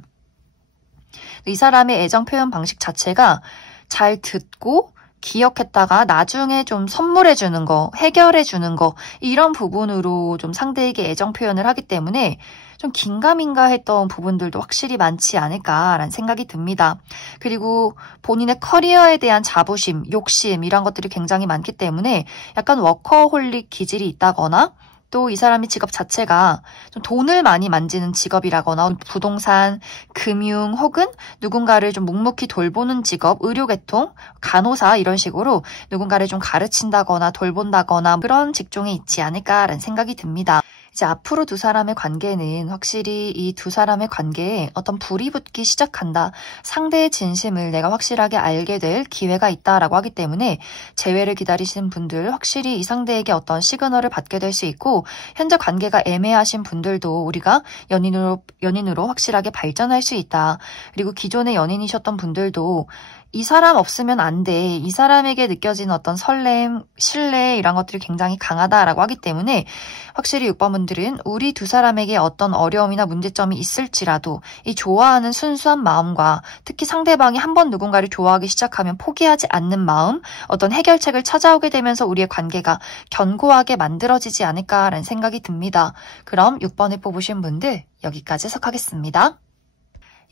이 사람의 애정 표현 방식 자체가 잘 듣고 기억했다가 나중에 좀 선물해주는 거, 해결해주는 거, 이런 부분으로 좀 상대에게 애정 표현을 하기 때문에 좀 긴가민가 했던 부분들도 확실히 많지 않을까라는 생각이 듭니다. 그리고 본인의 커리어에 대한 자부심, 욕심 이런 것들이 굉장히 많기 때문에 약간 워커홀릭 기질이 있다거나, 또 이 사람의 직업 자체가 좀 돈을 많이 만지는 직업이라거나 부동산, 금융 혹은 누군가를 좀 묵묵히 돌보는 직업, 의료계통, 간호사 이런 식으로 누군가를 좀 가르친다거나 돌본다거나 그런 직종에 있지 않을까라는 생각이 듭니다. 이제 앞으로 두 사람의 관계는 확실히 이 두 사람의 관계에 어떤 불이 붙기 시작한다. 상대의 진심을 내가 확실하게 알게 될 기회가 있다라고 하기 때문에 재회를 기다리시는 분들 확실히 이 상대에게 어떤 시그널을 받게 될 수 있고, 현재 관계가 애매하신 분들도 우리가 연인으로 확실하게 발전할 수 있다. 그리고 기존의 연인이셨던 분들도 이 사람 없으면 안 돼. 이 사람에게 느껴지는 어떤 설렘, 신뢰 이런 것들이 굉장히 강하다라고 하기 때문에 확실히 6번 분들은 우리 두 사람에게 어떤 어려움이나 문제점이 있을지라도 이 좋아하는 순수한 마음과 특히 상대방이 한번 누군가를 좋아하기 시작하면 포기하지 않는 마음, 어떤 해결책을 찾아오게 되면서 우리의 관계가 견고하게 만들어지지 않을까라는 생각이 듭니다. 그럼 6번을 뽑으신 분들 여기까지 해석하겠습니다.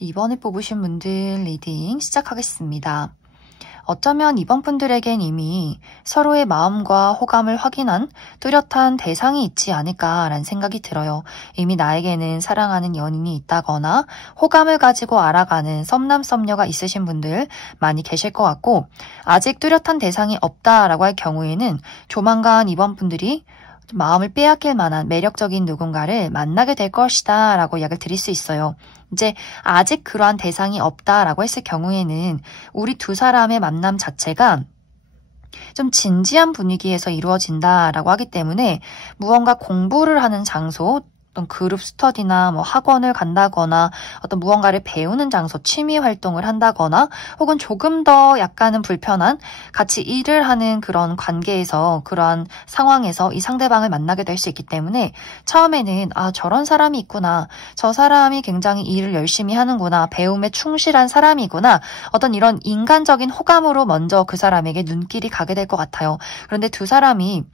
2번을 뽑으신 분들 리딩 시작하겠습니다. 어쩌면 이번 분들에겐 이미 서로의 마음과 호감을 확인한 뚜렷한 대상이 있지 않을까라는 생각이 들어요. 이미 나에게는 사랑하는 연인이 있다거나 호감을 가지고 알아가는 썸남 썸녀가 있으신 분들 많이 계실 것 같고, 아직 뚜렷한 대상이 없다라고 할 경우에는 조만간 이번 분들이 마음을 빼앗길 만한 매력적인 누군가를 만나게 될 것이다 라고 이야기를 드릴 수 있어요. 이제 아직 그러한 대상이 없다라고 했을 경우에는 우리 두 사람의 만남 자체가 좀 진지한 분위기에서 이루어진다라고 하기 때문에 무언가 공부를 하는 장소, 어떤 그룹 스터디나 뭐 학원을 간다거나 어떤 무언가를 배우는 장소, 취미 활동을 한다거나 혹은 조금 더 약간은 불편한 같이 일을 하는 그런 관계에서, 그러한 상황에서 이 상대방을 만나게 될 수 있기 때문에 처음에는 아, 저런 사람이 있구나, 저 사람이 굉장히 일을 열심히 하는구나, 배움에 충실한 사람이구나, 어떤 이런 인간적인 호감으로 먼저 그 사람에게 눈길이 가게 될 것 같아요. 그런데 두 사람이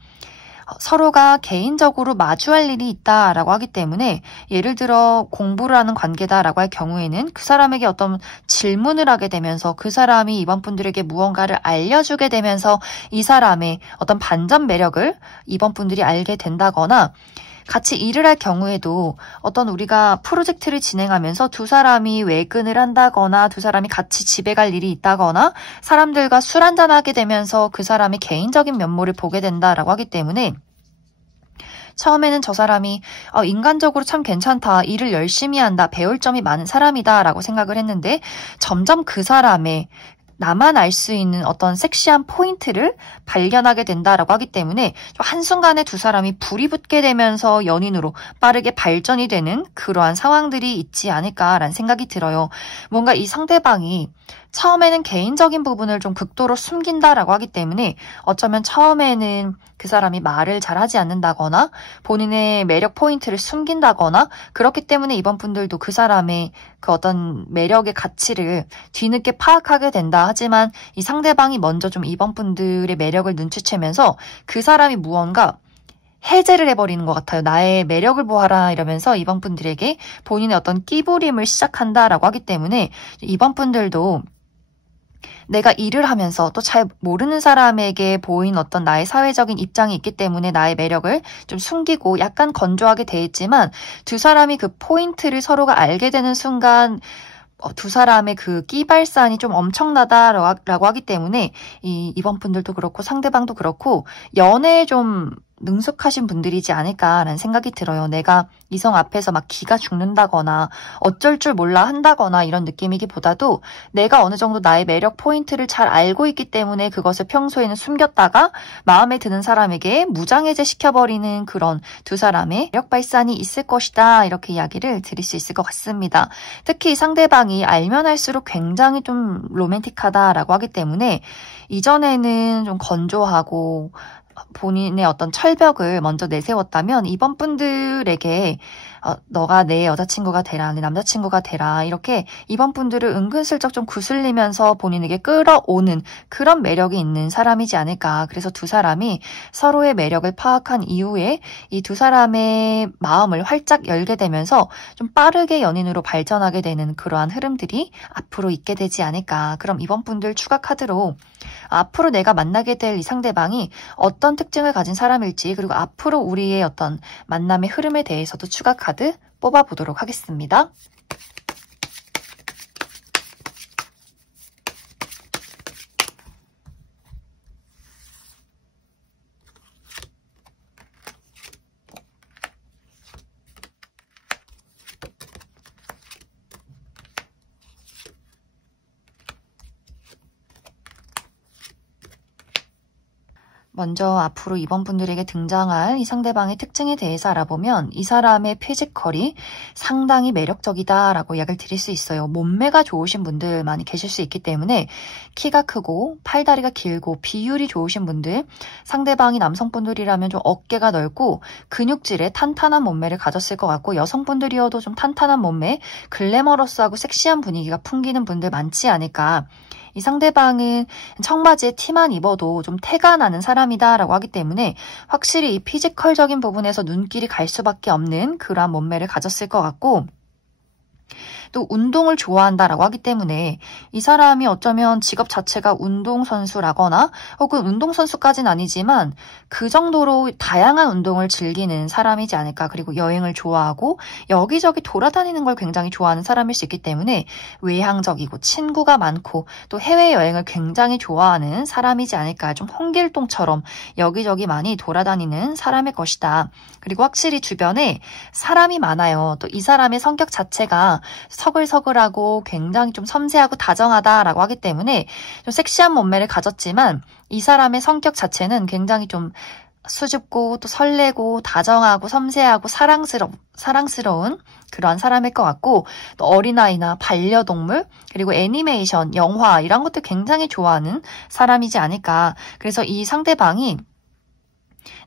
서로가 개인적으로 마주할 일이 있다라고 하기 때문에, 예를 들어 공부를 하는 관계다라고 할 경우에는 그 사람에게 어떤 질문을 하게 되면서 그 사람이 이번 분들에게 무언가를 알려주게 되면서 이 사람의 어떤 반전 매력을 이번 분들이 알게 된다거나, 같이 일을 할 경우에도 어떤 우리가 프로젝트를 진행하면서 두 사람이 외근을 한다거나 두 사람이 같이 집에 갈 일이 있다거나 사람들과 술 한잔하게 되면서 그 사람의 개인적인 면모를 보게 된다라고 하기 때문에 처음에는 저 사람이 인간적으로 참 괜찮다, 일을 열심히 한다, 배울 점이 많은 사람이다 라고 생각을 했는데 점점 그 사람의 나만 알 수 있는 어떤 섹시한 포인트를 발견하게 된다라고 하기 때문에 한순간에 두 사람이 불이 붙게 되면서 연인으로 빠르게 발전이 되는 그러한 상황들이 있지 않을까라는 생각이 들어요. 뭔가 이 상대방이 처음에는 개인적인 부분을 좀 극도로 숨긴다라고 하기 때문에 어쩌면 처음에는 그 사람이 말을 잘하지 않는다거나 본인의 매력 포인트를 숨긴다거나 그렇기 때문에 이번 분들도 그 사람의 그 어떤 매력의 가치를 뒤늦게 파악하게 된다. 하지만 이 상대방이 먼저 좀 이번 분들의 매력을 눈치채면서 그 사람이 무언가 해제를 해버리는 것 같아요. 나의 매력을 보아라 이러면서 이번 분들에게 본인의 어떤 끼부림을 시작한다라고 하기 때문에 이번 분들도 내가 일을 하면서 또 잘 모르는 사람에게 보인 어떤 나의 사회적인 입장이 있기 때문에 나의 매력을 좀 숨기고 약간 건조하게 돼 있지만 두 사람이 그 포인트를 서로가 알게 되는 순간 두 사람의 그 끼발산이 좀 엄청나다라고 하기 때문에 이번 분들도 그렇고 상대방도 그렇고 연애에 좀 능숙하신 분들이지 않을까라는 생각이 들어요. 내가 이성 앞에서 막 기가 죽는다거나 어쩔 줄 몰라 한다거나 이런 느낌이기보다도 내가 어느 정도 나의 매력 포인트를 잘 알고 있기 때문에 그것을 평소에는 숨겼다가 마음에 드는 사람에게 무장해제 시켜버리는 그런 두 사람의 매력 발산이 있을 것이다. 이렇게 이야기를 드릴 수 있을 것 같습니다. 특히 상대방이 알면 할수록 굉장히 좀 로맨틱하다라고 하기 때문에 이전에는 좀 건조하고 본인의 어떤 철벽을 먼저 내세웠다면 이번 분들에게 너가 내 여자친구가 되라, 내 남자친구가 되라 이렇게 이번 분들을 은근슬쩍 좀 구슬리면서 본인에게 끌어오는 그런 매력이 있는 사람이지 않을까. 그래서 두 사람이 서로의 매력을 파악한 이후에 이 두 사람의 마음을 활짝 열게 되면서 좀 빠르게 연인으로 발전하게 되는 그러한 흐름들이 앞으로 있게 되지 않을까. 그럼 이번 분들 추가 카드로 앞으로 내가 만나게 될 이 상대방이 어떤 특징을 가진 사람일지 그리고 앞으로 우리의 어떤 만남의 흐름에 대해서도 추가 카드 뽑아보도록 하겠습니다. 먼저 앞으로 이번 분들에게 등장할 이 상대방의 특징에 대해서 알아보면 이 사람의 피지컬이 상당히 매력적이다라고 이야기를 드릴 수 있어요. 몸매가 좋으신 분들 많이 계실 수 있기 때문에 키가 크고 팔다리가 길고 비율이 좋으신 분들, 상대방이 남성분들이라면 좀 어깨가 넓고 근육질의 탄탄한 몸매를 가졌을 것 같고 여성분들이어도 좀 탄탄한 몸매, 글래머러스하고 섹시한 분위기가 풍기는 분들 많지 않을까. 이 상대방은 청바지에 티만 입어도 좀 태가 나는 사람이다라고 하기 때문에 확실히 이 피지컬적인 부분에서 눈길이 갈 수밖에 없는 그러한 몸매를 가졌을 것 같고 또 운동을 좋아한다라고 하기 때문에 이 사람이 어쩌면 직업 자체가 운동선수라거나 혹은 운동선수까지는 아니지만 그 정도로 다양한 운동을 즐기는 사람이지 않을까. 그리고 여행을 좋아하고 여기저기 돌아다니는 걸 굉장히 좋아하는 사람일 수 있기 때문에 외향적이고 친구가 많고 또 해외여행을 굉장히 좋아하는 사람이지 않을까. 좀 홍길동처럼 여기저기 많이 돌아다니는 사람일 것이다. 그리고 확실히 주변에 사람이 많아요. 또 이 사람의 성격 자체가 서글서글하고 굉장히 좀 섬세하고 다정하다라고 하기 때문에 좀 섹시한 몸매를 가졌지만 이 사람의 성격 자체는 굉장히 좀 수줍고 또 설레고 다정하고 섬세하고 사랑스러운 그런 사람일 것 같고 또 어린아이나 반려동물 그리고 애니메이션, 영화 이런 것들 굉장히 좋아하는 사람이지 않을까. 그래서 이 상대방이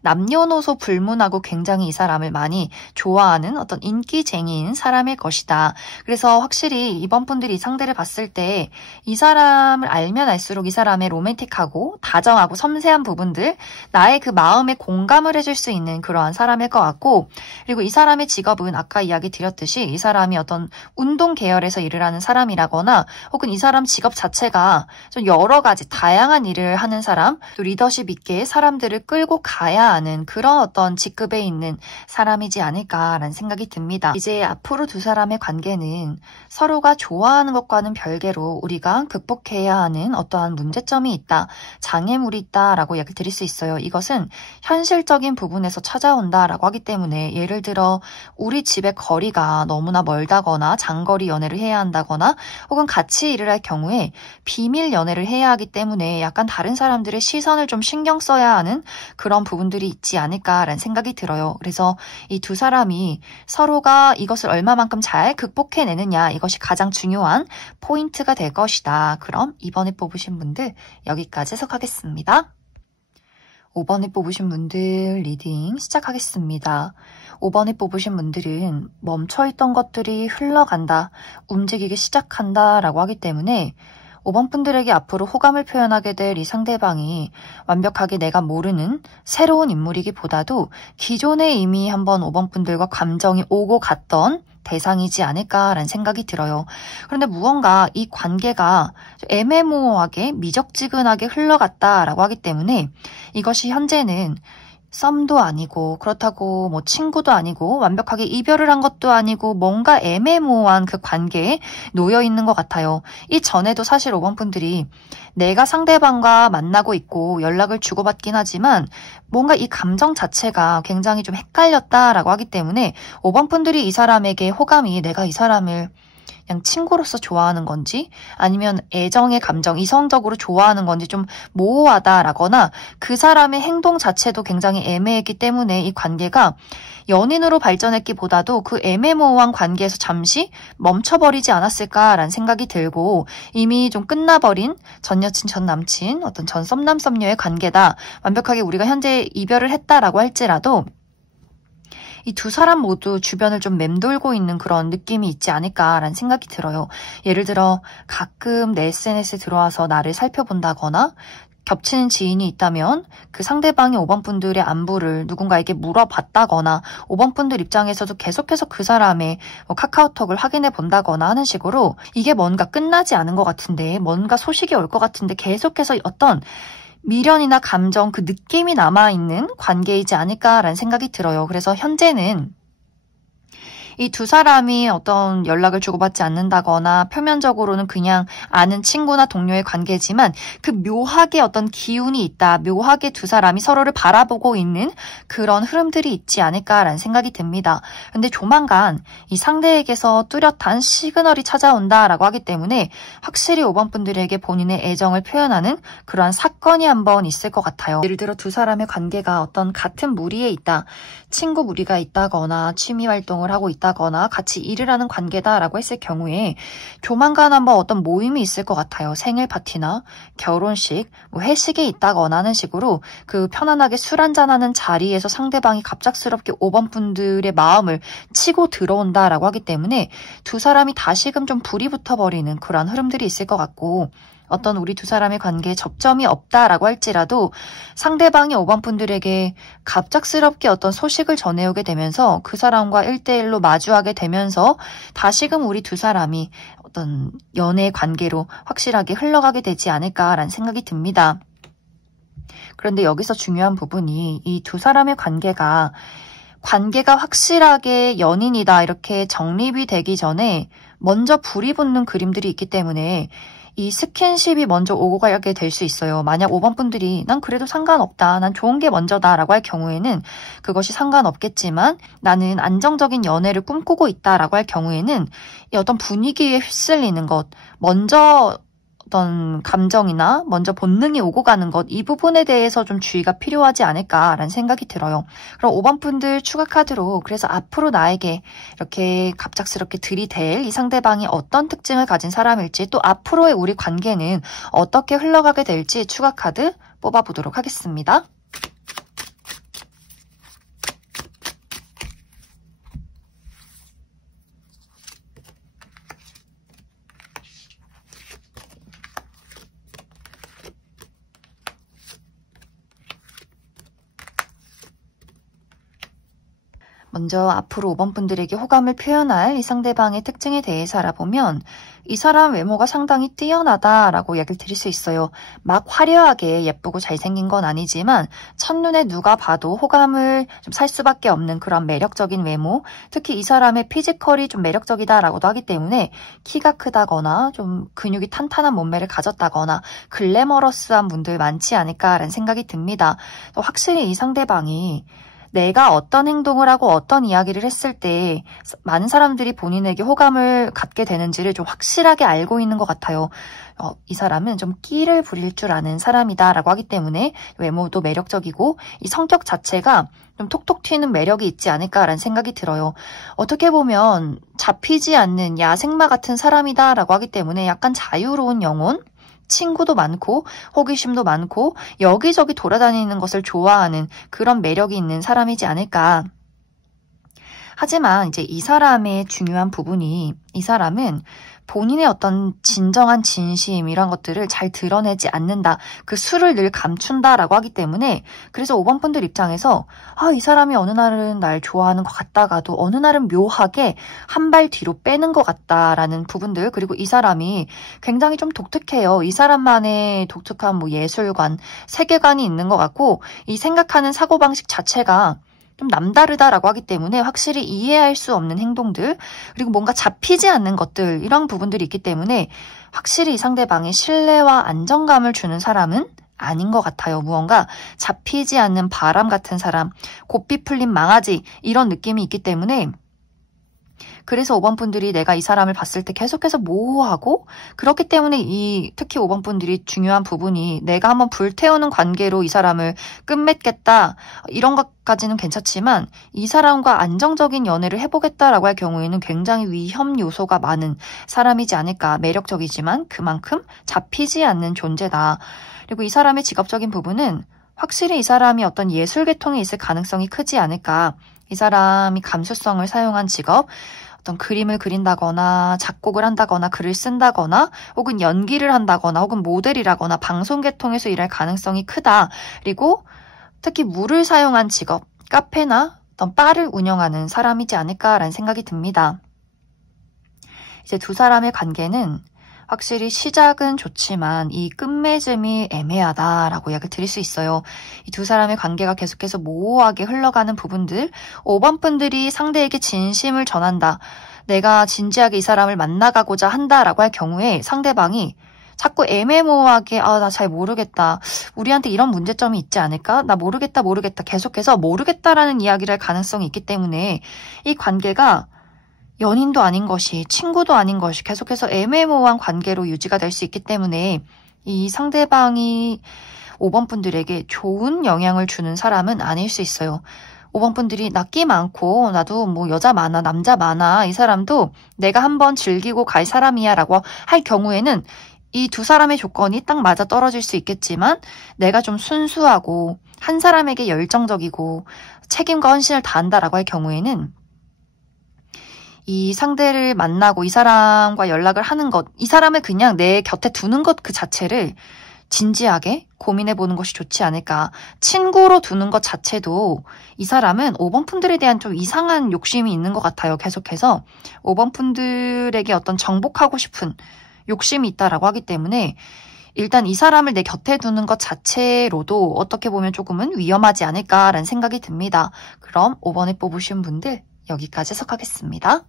남녀노소 불문하고 굉장히 이 사람을 많이 좋아하는 어떤 인기쟁이인 사람일 것이다. 그래서 확실히 이번 분들이 이 상대를 봤을 때 이 사람을 알면 알수록 이 사람의 로맨틱하고 다정하고 섬세한 부분들, 나의 그 마음에 공감을 해줄 수 있는 그러한 사람일 것 같고 그리고 이 사람의 직업은 아까 이야기 드렸듯이 이 사람이 어떤 운동 계열에서 일을 하는 사람이라거나 혹은 이 사람 직업 자체가 좀 여러 가지 다양한 일을 하는 사람, 또 리더십 있게 사람들을 끌고 가야 해야 하는 그런 어떤 직급에 있는 사람이지 않을까라는 생각이 듭니다. 이제 앞으로 두 사람의 관계는 서로가 좋아하는 것과는 별개로 우리가 극복해야 하는 어떠한 문제점이 있다, 장애물이 있다라고 이야기 드릴 수 있어요. 이것은 현실적인 부분에서 찾아온다라고 하기 때문에, 예를 들어 우리 집의 거리가 너무나 멀다거나 장거리 연애를 해야 한다거나 혹은 같이 일을 할 경우에 비밀 연애를 해야 하기 때문에 약간 다른 사람들의 시선을 좀 신경 써야 하는 그런 부분들이 있지 않을까라는 생각이 들어요. 그래서 이 두 사람이 서로가 이것을 얼마만큼 잘 극복해내느냐, 이것이 가장 중요한 포인트가 될 것이다. 그럼 이번에 뽑으신 분들 여기까지 해석하겠습니다. 5번에 뽑으신 분들 리딩 시작하겠습니다. 5번에 뽑으신 분들은 멈춰있던 것들이 흘러간다, 움직이기 시작한다 라고 하기 때문에 5번 분들에게 앞으로 호감을 표현하게 될 이 상대방이 완벽하게 내가 모르는 새로운 인물이기보다도 기존에 이미 한번 5번 분들과 감정이 오고 갔던 대상이지 않을까라는 생각이 들어요. 그런데 무언가 이 관계가 애매모호하게 미적지근하게 흘러갔다라고 하기 때문에 이것이 현재는 썸도 아니고 그렇다고 뭐 친구도 아니고 완벽하게 이별을 한 것도 아니고 뭔가 애매모호한 그 관계에 놓여 있는 것 같아요. 이전에도 사실 5번 분들이 내가 상대방과 만나고 있고 연락을 주고받긴 하지만 뭔가 이 감정 자체가 굉장히 좀 헷갈렸다라고 하기 때문에 5번 분들이 이 사람에게 호감이 내가 이 사람을 그냥 친구로서 좋아하는 건지 아니면 애정의 감정, 이성적으로 좋아하는 건지 좀 모호하다라거나 그 사람의 행동 자체도 굉장히 애매했기 때문에 이 관계가 연인으로 발전했기보다도 그 애매모호한 관계에서 잠시 멈춰버리지 않았을까라는 생각이 들고, 이미 좀 끝나버린 전 여친, 전 남친, 어떤 전 썸남, 썸녀의 관계다, 완벽하게 우리가 현재 이별을 했다라고 할지라도 이 두 사람 모두 주변을 좀 맴돌고 있는 그런 느낌이 있지 않을까라는 생각이 들어요. 예를 들어 가끔 내 SNS에 들어와서 나를 살펴본다거나 겹치는 지인이 있다면 그 상대방이 5번 분들의 안부를 누군가에게 물어봤다거나 5번 분들 입장에서도 계속해서 그 사람의 카카오톡을 확인해 본다거나 하는 식으로 이게 뭔가 끝나지 않은 것 같은데, 뭔가 소식이 올 것 같은데 계속해서 어떤 미련이나 감정, 그 느낌이 남아있는 관계이지 않을까라는 생각이 들어요. 그래서 현재는 이 두 사람이 어떤 연락을 주고받지 않는다거나 표면적으로는 그냥 아는 친구나 동료의 관계지만 그 묘하게 어떤 기운이 있다, 묘하게 두 사람이 서로를 바라보고 있는 그런 흐름들이 있지 않을까라는 생각이 듭니다. 근데 조만간 이 상대에게서 뚜렷한 시그널이 찾아온다라고 하기 때문에 확실히 5번 분들에게 본인의 애정을 표현하는 그러한 사건이 한번 있을 것 같아요. 예를 들어 두 사람의 관계가 어떤 같은 무리에 있다, 친구 무리가 있다거나 취미 활동을 하고 있다거나 같이 일을 하는 관계다라고 했을 경우에 조만간 한번 어떤 모임이 있을 것 같아요. 생일 파티나 결혼식, 뭐 회식이 있다거나 하는 식으로 그 편안하게 술 한잔하는 자리에서 상대방이 갑작스럽게 5번 분들의 마음을 치고 들어온다라고 하기 때문에 두 사람이 다시금 좀 불이 붙어버리는 그런 흐름들이 있을 것 같고, 어떤 우리 두 사람의 관계에 접점이 없다라고 할지라도 상대방이 5번 분들에게 갑작스럽게 어떤 소식을 전해오게 되면서 그 사람과 1대1로 마주하게 되면서 다시금 우리 두 사람이 어떤 연애 관계로 확실하게 흘러가게 되지 않을까라는 생각이 듭니다. 그런데 여기서 중요한 부분이 이 두 사람의 관계가 확실하게 연인이다 이렇게 정립이 되기 전에 먼저 불이 붙는 그림들이 있기 때문에 이 스킨십이 먼저 오고 가게 될 수 있어요. 만약 5번 분들이 난 그래도 상관없다, 난 좋은 게 먼저다 라고 할 경우에는 그것이 상관없겠지만 나는 안정적인 연애를 꿈꾸고 있다 라고 할 경우에는 이 어떤 분위기에 휩쓸리는 것, 먼저 어떤 감정이나 먼저 본능이 오고 가는 것, 이 부분에 대해서 좀 주의가 필요하지 않을까라는 생각이 들어요. 그럼 5번 분들 추가 카드로 그래서 앞으로 나에게 이렇게 갑작스럽게 들이댈 이 상대방이 어떤 특징을 가진 사람일지, 또 앞으로의 우리 관계는 어떻게 흘러가게 될지 추가 카드 뽑아보도록 하겠습니다. 먼저 앞으로 5번 분들에게 호감을 표현할 이 상대방의 특징에 대해서 알아보면 이 사람 외모가 상당히 뛰어나다라고 얘기를 드릴 수 있어요. 막 화려하게 예쁘고 잘생긴 건 아니지만 첫눈에 누가 봐도 호감을 좀 살 수밖에 없는 그런 매력적인 외모, 특히 이 사람의 피지컬이 좀 매력적이다라고도 하기 때문에 키가 크다거나 좀 근육이 탄탄한 몸매를 가졌다거나 글래머러스한 분들 많지 않을까라는 생각이 듭니다. 확실히 이 상대방이 내가 어떤 행동을 하고 어떤 이야기를 했을 때 많은 사람들이 본인에게 호감을 갖게 되는지를 좀 확실하게 알고 있는 것 같아요. 이 사람은 좀 끼를 부릴 줄 아는 사람이다라고 하기 때문에 외모도 매력적이고 이 성격 자체가 좀 톡톡 튀는 매력이 있지 않을까라는 생각이 들어요. 어떻게 보면 잡히지 않는 야생마 같은 사람이다라고 하기 때문에 약간 자유로운 영혼? 친구도 많고 호기심도 많고 여기저기 돌아다니는 것을 좋아하는 그런 매력이 있는 사람이지 않을까. 하지만 이제 이 사람의 중요한 부분이 이 사람은 본인의 어떤 진정한 진심 이런 것들을 잘 드러내지 않는다. 그 수를 늘 감춘다라고 하기 때문에 그래서 5번 분들 입장에서 이 사람이 어느 날은 날 좋아하는 것 같다가도 어느 날은 묘하게 한 발 뒤로 빼는 것 같다라는 부분들 그리고 이 사람이 굉장히 좀 독특해요. 이 사람만의 독특한 뭐 예술관, 세계관이 있는 것 같고 이 생각하는 사고방식 자체가 좀 남다르다라고 하기 때문에 확실히 이해할 수 없는 행동들 그리고 뭔가 잡히지 않는 것들 이런 부분들이 있기 때문에 확실히 이 상대방의 신뢰와 안정감을 주는 사람은 아닌 것 같아요. 무언가 잡히지 않는 바람 같은 사람, 고삐 풀린 망아지 이런 느낌이 있기 때문에 그래서 5번 분들이 내가 이 사람을 봤을 때 계속해서 모호하고 그렇기 때문에 특히 5번 분들이 중요한 부분이 내가 한번 불태우는 관계로 이 사람을 끝맺겠다 이런 것까지는 괜찮지만 이 사람과 안정적인 연애를 해보겠다라고 할 경우에는 굉장히 위험 요소가 많은 사람이지 않을까. 매력적이지만 그만큼 잡히지 않는 존재다. 그리고 이 사람의 직업적인 부분은 확실히 이 사람이 어떤 예술 계통에 있을 가능성이 크지 않을까. 이 사람이 감수성을 사용한 직업, 어떤 그림을 그린다거나 작곡을 한다거나 글을 쓴다거나 혹은 연기를 한다거나 혹은 모델이라거나 방송 계통에서 일할 가능성이 크다. 그리고 특히 물을 사용한 직업, 카페나 어떤 바를 운영하는 사람이지 않을까라는 생각이 듭니다. 이제 두 사람의 관계는 확실히 시작은 좋지만 이 끝맺음이 애매하다라고 이야기를 드릴 수 있어요. 이 두 사람의 관계가 계속해서 모호하게 흘러가는 부분들 5번 분들이 상대에게 진심을 전한다. 내가 진지하게 이 사람을 만나가고자 한다라고 할 경우에 상대방이 자꾸 애매모호하게 나 잘 모르겠다. 우리한테 이런 문제점이 있지 않을까? 나 모르겠다 계속해서 모르겠다라는 이야기를 할 가능성이 있기 때문에 이 관계가 연인도 아닌 것이 친구도 아닌 것이 계속해서 애매모호한 관계로 유지가 될 수 있기 때문에 이 상대방이 5번 분들에게 좋은 영향을 주는 사람은 아닐 수 있어요. 5번 분들이 나 끼 많고 나도 뭐 여자 많아 남자 많아 이 사람도 내가 한번 즐기고 갈 사람이야 라고 할 경우에는 이 두 사람의 조건이 딱 맞아 떨어질 수 있겠지만 내가 좀 순수하고 한 사람에게 열정적이고 책임과 헌신을 다한다라고 할 경우에는 이 상대를 만나고 이 사람과 연락을 하는 것, 이 사람을 그냥 내 곁에 두는 것 그 자체를 진지하게 고민해보는 것이 좋지 않을까. 친구로 두는 것 자체도 이 사람은 5번 분들에 대한 좀 이상한 욕심이 있는 것 같아요. 계속해서 5번 분들에게 어떤 정복하고 싶은 욕심이 있다라고 하기 때문에 일단 이 사람을 내 곁에 두는 것 자체로도 어떻게 보면 조금은 위험하지 않을까라는 생각이 듭니다. 그럼 5번에 뽑으신 분들 여기까지 해석하겠습니다.